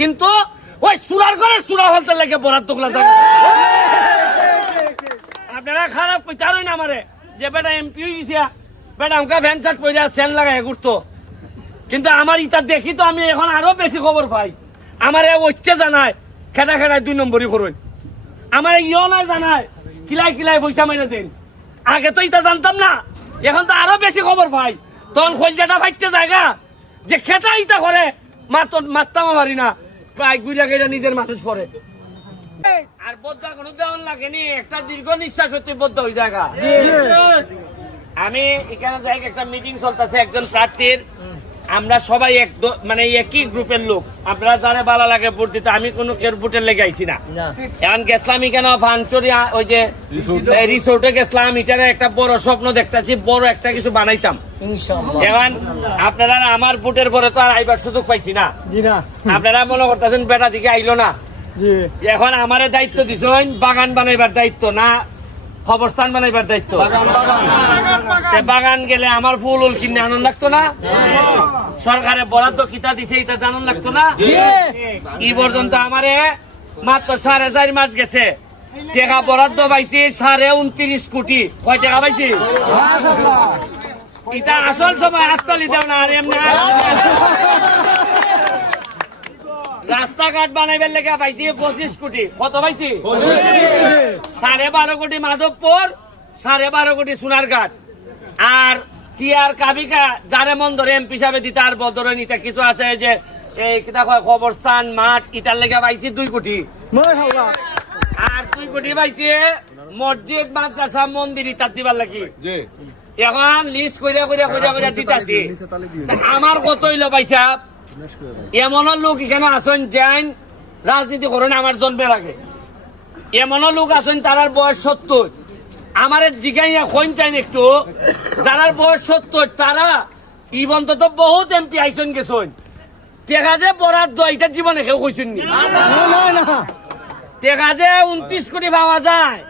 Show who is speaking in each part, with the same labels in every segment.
Speaker 1: কিন্তু ওই সুরার করে সুরা হলতে লেগে বরাদ্দগুলা আপনারা খারাপ কইতারই না আমারে যে বেটা এমপি হয়ে বেটা আমাকে ভ্যান চার্ট পরে সেন লাগাই ঘুরতো। কিন্তু আমার ইটা দেখি তো আমি এখন আরও বেশি খবর পাই। আমার হচ্ছে জানায়, খেটা খেটায় দুই নম্বরই করুন। আমার ইও নাই জানায়, কিলাই কিলাই পয়সা মাইনে দিন। আগে তো ইটা জানতাম না, এখন তো আরও বেশি খবর পাই। তখন খোলজাটা ফাইতে জায়গা, যে খেটা ইটা করে মাত মারতাম পারি না। প্রায় গুড়া গেড়া নিজের মানুষ পরে। আর বদ্ধা কোনো দেওয়ান লাগেনি একটা দীর্ঘ নিঃশ্বাস হতে বদ্ধ ওই জায়গা। আমি এখানে যাই একটা মিটিং চলতেছে একজন প্রার্থীর। আমরা সবাই এক মানে একই গ্রুপের লোক। আপনারা যারা ভালো লাগে ভোট দিতে আমি কোনো কেউ ভোটের লেগে আইছি না। এখন গেছিলাম এখানে ফানচুরি ওই যে রিসোর্টে গেছিলাম এটারে একটা বড় স্বপ্ন দেখতেছি বড় একটা কিছু বানাইতাম। এখন আপনারা আমার ভোটের পরে তো আর আইবার সুযোগ পাইছি না। আপনারা মনে করতেছেন বেটা দিকে আইলো না। এখন আমারে দায়িত্ব দিছেন বাগান বানাইবার দায়িত্ব না খবরস্থান বানাইবার দায়িত্ব। বাগান গেলে আমার ফুল উল কিনে আনন্দ লাগতো না? সরকারে বরাদ্দ কিতা দিছে এটা জানান লাগতো না? ই পর্যন্ত আমারে মাত্র সাড়ে চার মাস গেছে। টাকা বরাদ্দ পাইছি সাড়ে উনত্রিশ কোটি। কয় টাকা পাইছি? ইটা আসল সময় আটতলি দেও না আর এমনি রাস্তাঘাট বানাইবার লেগে পাইছি পঁচিশ কোটি। কত পাইছি? সাড়ে বারো কোটি মাধবপুর সাড়ে বারো কোটি সোনারঘাট। আর টিয়ার কাবিকা যারে মন ধরে এমপি হিসাবে দিতে আর বদরে নিতে কিছু আছে যে এই কিতা কয় কবরস্থান মাঠ ইটার লেগে পাইছি দুই কোটি। আর দুই কোটি পাইছি মসজিদ মাদ্রাসা মন্দির ইতার দিবার লাগি। এখন লিস্ট কইরা কইরা কইরা কইরা দিতাছি। আমার কত হইল পয়সা? এমন লোক এখানে আসেন যান রাজনীতি করেন আমার জন্মের আগে এমন লোক আছেন তারার বয়স সত্তর। আমার জিগাইয়া খোঁজ চাইন একটু। যারার বয়স সত্তর তারা ইবন তো বহুত এমপি আইসন গেছন। টেকা যে বরাদ্দ এটা জীবনে কেউ কইছেন নি? টেকা যে উনত্রিশ কোটি পাওয়া যায়।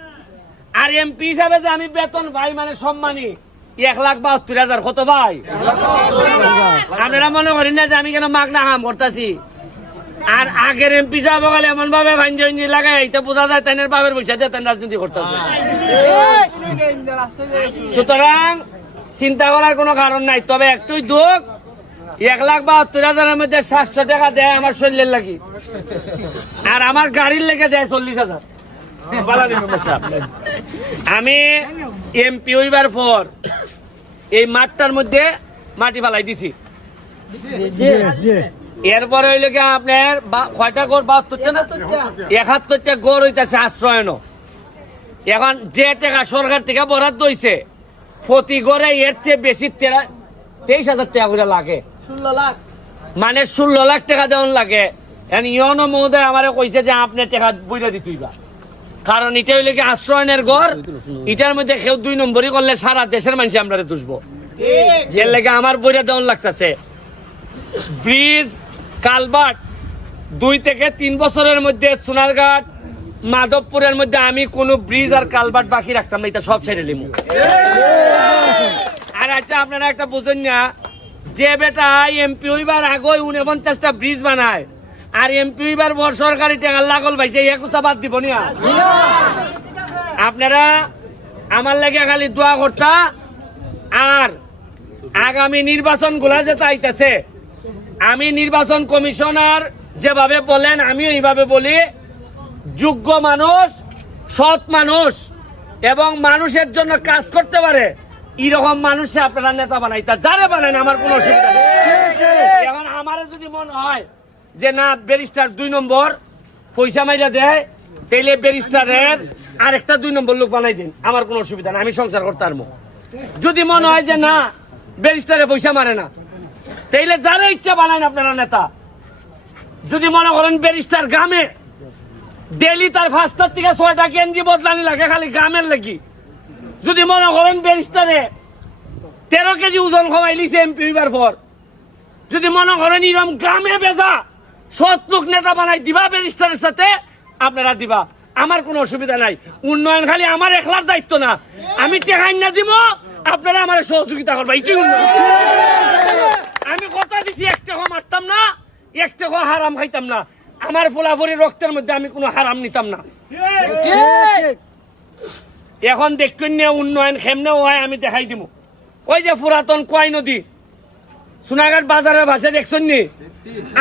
Speaker 1: আর এমপি হিসাবে যে আমি বেতন ভাই মানে সম্মানী। এক লাখ বাহাত্তর হাজার, কত ভাই? আপনারা মনে করেন না যে আমি কেন মাগনা হাম করতেছি? আর আগের এমপি সাহেব গেলে এমন ভাবে ভাঞ্জি লাগাই এটা বোঝা যায় তাইনের বাবের পয়সা দিয়ে তাই রাজনীতি করতেছে। সুতরাং চিন্তা করার কোনো কারণ নাই, তবে একটুই দুঃখ, এক লাখ বাহাত্তর হাজারের মধ্যে সাতশো টাকা দেয় আমার শরীরের লাগি। আর আমার গাড়ির লেগে দেয় চল্লিশ হাজার। আমি এমপি হইবার পর এই মাঠটার মধ্যে মাটি ফালাই দিছি। এরপরে হইলে কি আপনার কয়টা গড় বাহাত্তরটা না? একাত্তরটা গড় হইতেছে আশ্রয়ন এখন যে টাকা সরকার থেকে বরাদ্দ হইছে প্রতি গড়ে এর চেয়ে বেশি তেরা তেইশ হাজার টাকা করে লাগে। মানে ষোলো লাখ টাকা দেওয়ান লাগে। এখন ইয়নো মহোদয় আমারে কইছে যে আপনি টাকা বইরা দিতুইবা কারণ এটা হইলে কি আশ্রয়নের ঘর এটার মধ্যে কেউ দুই নম্বরই করলে সারা দেশের মানুষ আমরা দুষবো। এর লেগে আমার বইরা দেওয়ান লাগতেছে। ব্রিজ কালবাট দুই থেকে তিন বছরের মধ্যে সোনারঘাট মাধবপুরের মধ্যে আমি কোনো ব্রিজ আর কালবাট বাকি রাখতাম না এটা সব ছেড়ে লিমু আর আচ্ছা আপনারা একটা বুঝেন না যে বেটা এমপি হইবার আগে উনপঞ্চাশটা ব্রিজ বানায় আর এমপি এবার বড় সরকারি টাকা লাগল ভাইছে একুশটা বাদ দিব না আপনারা আমার লাগে খালি দোয়া করতা আর আগামী নির্বাচনগুলা যে তাইতেছে আমি নির্বাচন কমিশনার যেভাবে বলেন আমিও এইভাবে বলি যোগ্য মানুষ সৎ মানুষ এবং মানুষের জন্য কাজ করতে পারে এরকম মানুষে আপনারা নেতা বানাই তা যারে বানান আমার কোনো অসুবিধা নেই। এখন আমার যদি মনে হয় যে না ব্যারিস্টার দুই নম্বর পয়সা মাইরা দেয়, তাইলে ব্যারিস্টারের আরেকটা দুই নম্বর লোক বানাই দিন। আমার কোনো অসুবিধা নেই, আমি সংসার করতে পারব। যদি মনে হয় যে না, ব্যারিস্টারে পয়সা মারে না, তাইলে যারা ইচ্ছা বানায় আপনারা নেতা। যদি মনে করেন ব্যারিস্টার গ্রামে ডেলি তার পাঁচটার থেকে ছয়টা কেন্দ্রি বদলানি লাগে খালি গ্রামের লাগি। যদি মনে করেন ব্যারিস্টারে তেরো কেজি ওজন কমাই লিছে এমপি হইবার পর, যদি মনে করেন এরকম গ্রামে বেজা সৎ নেতা বানাই দিবা ব্যারিস্টারের সাথে, আপনারা দিবা। আমার কোনো অসুবিধা নাই। উন্নয়ন খালি আমার একলার দায়িত্ব না। আমি টেকাই না দিব, আপনারা আমার সহযোগিতা করবা। এইটাই উন্নয়ন। আমি কথা দিছি, এক টাকা মারতাম না, এক টাকা হারাম খাইতাম না। আমার ফুলাফুরি রক্তের মধ্যে আমি কোনো হারাম নিতাম না। এখন দেখুন নিয়ে উন্নয়ন কেমনে হয়, আমি দেখাই দিব। ওই যে পুরাতন কয় নদী? সোনাঘাট বাজারের ভাষা দেখছেন নি?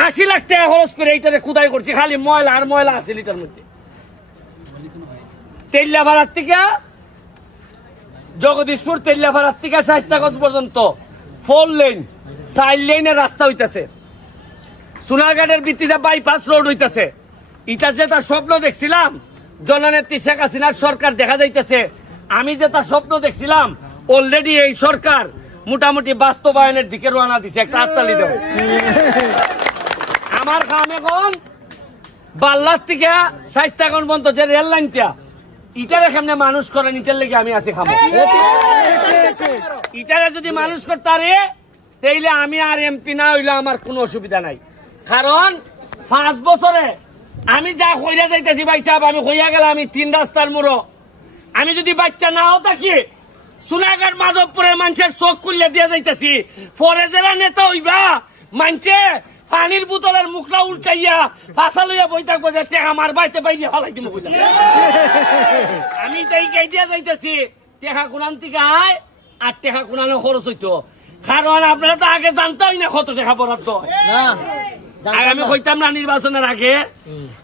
Speaker 1: আশি লাখ টাকা খরচ করে এইটারে খুদাই করছি খালি ময়লা আর ময়লা আছে এটার মধ্যে। তেল্লাভাড়ার থেকে জগদীশপুর তেল্লাভাড়ার থেকে শাস্তাগঞ্জ পর্যন্ত ফোর লেন চার লেনের রাস্তা হইতাছে। সোনারঘাটের ভিত্তিতে বাইপাস রোড হইতাছে। এটা যে তার স্বপ্ন দেখছিলাম জননেত্রী শেখ হাসিনার সরকার দেখা যাইতেছে। আমি যে তার স্বপ্ন দেখছিলাম অলরেডি এই সরকার মোটামুটি বাস্তবায়নের দিকে রওনা দিছে, একটা হাততালি দেব। আমার কাম এখন বাল্লার থেকে শাইস্তাগঞ্জ পর্যন্ত যে রেল লাইনটা, ইটারে সামনে মানুষ করেন ইটার লেগে আমি আছি খামো। ইটারে যদি মানুষ করতে পারে, তাইলে আমি আর এমপি না হইলে আমার কোনো অসুবিধা নাই। কারণ পাঁচ বছরে আমি যা কইরা যাইতেছি, ভাই সাহেব, আমি হইয়া গেলাম, আমি তিন রাস্তার মুড়ো। আমি যদি বাচ্চা নাও থাকি সোনাঘাট মাধবপুরের মানুষের চোখ খুললে দিয়ে যাইতেছি। ফরেজেরা নেতা হইবা মানছে পানির বোতলের মুখটা উল্টাইয়া ফাঁসা লইয়া বই থাকব যে আমার বাইতে বাইরে হলাই দিব আমি তাই গাই দিয়া যাইতেছি, টেকা কোনান থেকে আয়, আর টেকা কোনানো খরচ হইতো। কারণ আপনারা তো আগে জানতামই না কত টাকা বরাদ্দ হয়। আর আমি কইতাম না নির্বাচনের আগে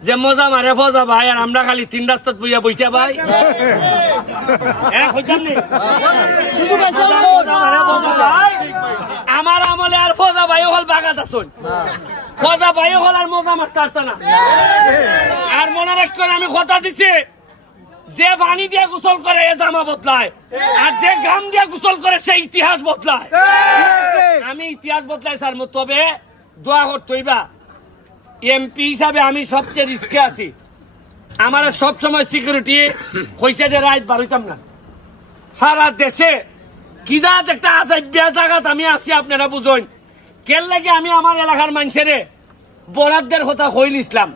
Speaker 1: যে মজা মারে ফজা ভাই আর আমরা খালি তিন রাস্তাত বইয়া বইটা ভাই। আমার আমলে আর ফজা ভাই হল বাগাত আসুন। ফজা ভাই হল আর মজা মারতে না আর মনে রাখবেন আমি কথা দিছি যে পানি দিয়ে গোসল করে এ জামা বদলায় আর যে গাম দিয়ে গোসল করে সে ইতিহাস বদলায়। আমি ইতিহাস বদলাই স্যার তবে দোয়া করতে হইবা। এমপি হিসাবে আমি সবচেয়ে রিস্কে আছি। আমার সব সময় সিকিউরিটি হইছে যে বার হইতাম না। সারা দেশে কি জাত একটা আছে বিয়া জায়গাত আমি আছি আপনারা বুঝুন। কেন লাগে আমি আমার এলাকার মানুষের বরাদ্দের কথা কইল ইসলাম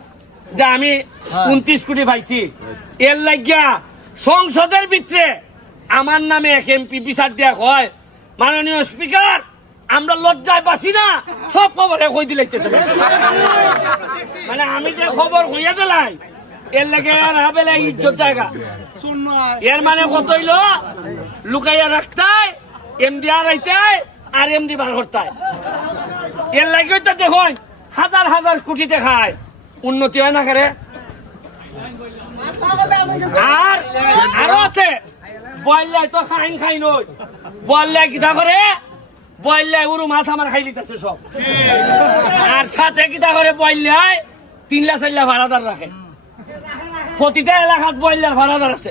Speaker 1: যে আমি উনত্রিশ কোটি পাইছি। এর লাগিয়া সংসদের ভিতরে আমার নামে এক এমপি বিচার দেয়া হয়। মাননীয় স্পিকার আমরা লজ্জায় বাসি না। সব খবরে কই দিলাইতেছে মানে আমি যে খবর হইয়া দিলাই এর লাগে আর হাবেলে ইজ্জত জায়গা। এর মানে কত হইল? লুকাইয়া রাখতাই, এমডি আর আইতাই আর এমডি বার করতাই। এর লাগে তো দেখুন, হাজার হাজার কোটি টাকায় উন্নতি হয় না করে? আর আরও আছে। বয়লাই তো খাইন খাই নই বয়লাই কিতা করে? বয়লাই উরু মাছ আমার খাই লিতেছে সব। আর সাথে কিতা করে বয়লাই তিনলা চারলা ভাড়াদার রাখে। প্রতিটা এলাকাত বয়লার ভাড়াদার আছে।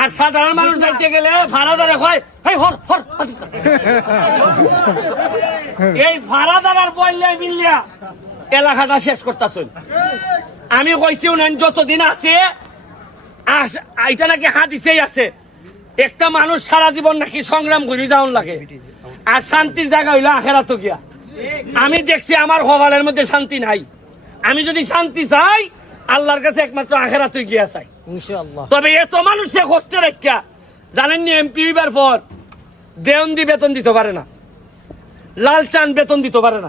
Speaker 1: আর সাধারণ মানুষ যাইতে গেলে ভাড়াদারে কয় হেই হর হর হাতিস না।" এই ভাড়াদার আর বয়লাই মিলিয়া এলাকাটা শেষ করতেছেন আমি কইছি উনান যতদিন আছে আইটা নাকি হাদিসেই আছে একটা মানুষ সারা জীবন নাকি সংগ্রাম করে যাওন লাগে। আর শান্তির জায়গা হইল আখেরাত গিয়া। আমি দেখছি আমার হবালের মধ্যে শান্তি নাই। আমি যদি শান্তি চাই আল্লাহর কাছে একমাত্র আখেরাতে গিয়া চাই।
Speaker 2: ইনশাআল্লাহ।
Speaker 1: তবে এত মানুষে কষ্টে রাখিয়া জানেননি এমপি হইবার পর দেওন্দি বেতন দিতে পারে না। লাল চান বেতন দিতে পারে না।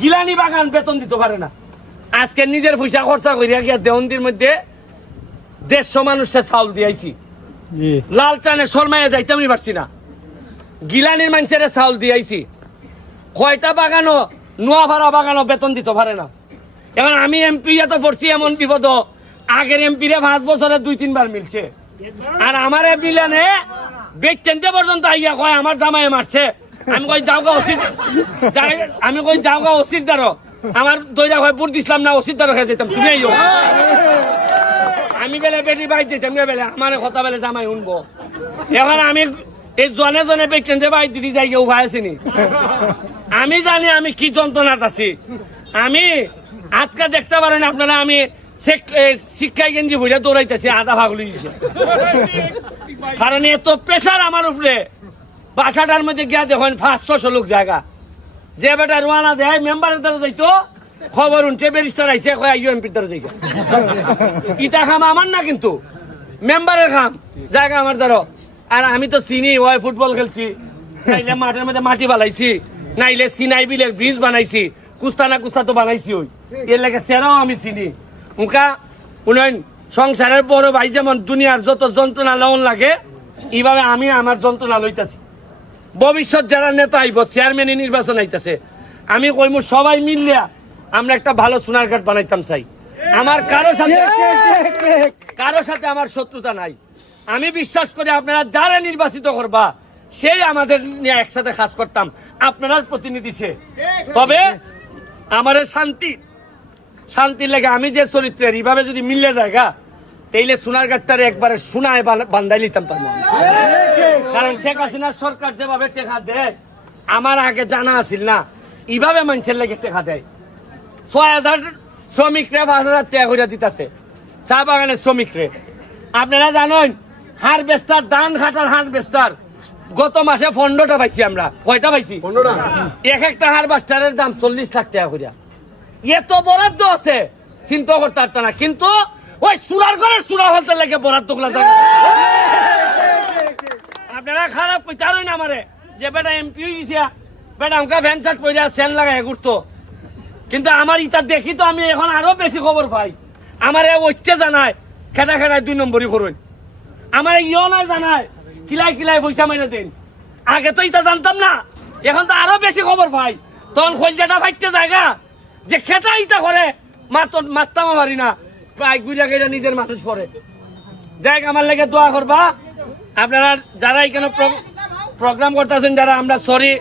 Speaker 1: গিলানি বাগান বেতন দিতে পারে না। আজকে নিজের পয়সা খরচা করিয়া গিয়া দেওন্দির মধ্যে দেড়শো মানুষের চাউল দিয়াইছি
Speaker 2: জি।
Speaker 1: লাল চানে শর্মাইয়া যাইতামই পারছি না। গিলানির মানুষের চাউল দিয়াইছি কয়টা বাগানো নোয়াভাড়া বাগানো বেতন দিতে পারে না। এখন আমি এমপি তো পড়ছি এমন বিপদ আগের এমপি রে পাঁচ বছরে দুই তিনবার মিলছে। আর আমার মিলানে বেচতে পর্যন্ত আইয়া কয় আমার জামাই মারছে। আমি কই যাও গা অসিত যাই- আমি কই যাও গা অসিত দারো। আমার দইরা কয় বুট দিছিলাম না অসিত দারো খেয়ে যেতাম তুমি আইও আমি বেলে বেটি বাই যেতাম গে বেলে আমার কথা বেলে জামাই শুনব। এখন আমি এই জনে জনে যে বাই দিদি যাই কেউ ভাই আসিনি আমি জানি আমি কি যন্ত্রণাত আছি। আমি আজকে দেখতে পারেন আপনারা, আমি শিক্ষায় গেঞ্জি ভরে দৌড়াইতেছি আধা ভাগলি দিছে। কারণ এত প্রেশার আমার উপরে। বাসাটার মধ্যে গিয়া দেখেন, পাঁচ ছশো লোক জায়গা। যে বেটা রোয়ানা দেয় মেম্বারের দ্বারা যাইতো খবর উনছে ব্যারিস্টার আইসে কয় আইও এমপির দ্বারা যাইগা। ইটা খাম আমার না কিন্তু মেম্বারের খাম, জায়গা আমার দ্বারা। আর আমি তো চিনি, ওই ফুটবল খেলছি। তাইলে মাঠের মধ্যে মাটি বালাইছি, নাইলে সিনাই বিলের ব্রিজ বানাইছি, কুস্তা না কুস্তা তো বানাইছি ওই। এর লাগে সেরাও আমি চিনি। উনকা উনয়ন সংসারের বড় ভাই যেমন দুনিয়ার যত যন্ত্রণা লওন লাগে, এইভাবে আমি আমার যন্ত্রণা লইতাছি। ভবিষ্যৎ যারা নেতা আইব চেয়ারম্যানের নির্বাচন আইতাছে। আমি কইমু, সবাই মিললিয়া আমরা একটা ভালো সোনারঘাট বানাইতাম চাই আমার কারও সাথে কারও সাথে আমার শত্রুতা নাই। আমি বিশ্বাস করি আপনারা যারা নির্বাচিত করবা সেই আমাদের নিয়ে একসাথে কাজ করতাম। আপনারা প্রতিনিধি সে। তবে আমাদের শান্তি শান্তির লেগে আমি যে চরিত্রের এইভাবে যদি মিললে জায়গা তাইলে সোনার সোনারঘাটটারে একবারে সোনায় বান- বান্ধাই লিতাম তার কারণ শেখ হাসিনার সরকার যেভাবে টেকা দেয় আমার আগে জানা আছিল না এইভাবে মানুষের লেগে টেকা দেয়। ছয় হাজার শ্রমিকরা পাঁচ হাজার টাকা করে দিতেছে। চা বাগানের শ্রমিকরে। আপনারা জানেন হারভেস্টার ধান খাটার হারভেস্টার গত মাসে পনেরোটা পাইছি আমরা। কয়টা পাইছি? এক একটা হারভেস্টারের দাম চল্লিশ লাখ টাকা করিয়া এত বরাদ্দ আছে চিন্তা করতে পারত না। কিন্তু ওই সুরার ঘরের সুরা হলতে লাগে বরাদ্দগুলা আপনারা খারাপ কইতারই না আমারে। যে বেটা এমপি গেছিয়া বেটা আমাকে ভ্যান চার্ট পইরা সেন লাগায় ঘুরতো। কিন্তু আমার ইটা দেখি তো আমি এখন আরও বেশি খবর পাই। আমার হচ্ছে জানায় খেটা খেটায় দুই নম্বরই করুন। আমার ইয় নাই জানায় কিলাই কিলাই পয়সা মাইনে দিন। আগে তো ইটা জানতাম না, এখন তো আরও বেশি খবর পাই। তখন খোলজাটা ফাইতে জায়গা যে খেটা ইটা করে, মাত মারতাম পারি না। প্রায় গুড়িয়া গেড়া নিজের মানুষ পরে। যাই আমার লেগে দোয়া করবা। আপনারা যারা এখানে প্রোগ্রাম করতেছেন, যারা আমরা সরি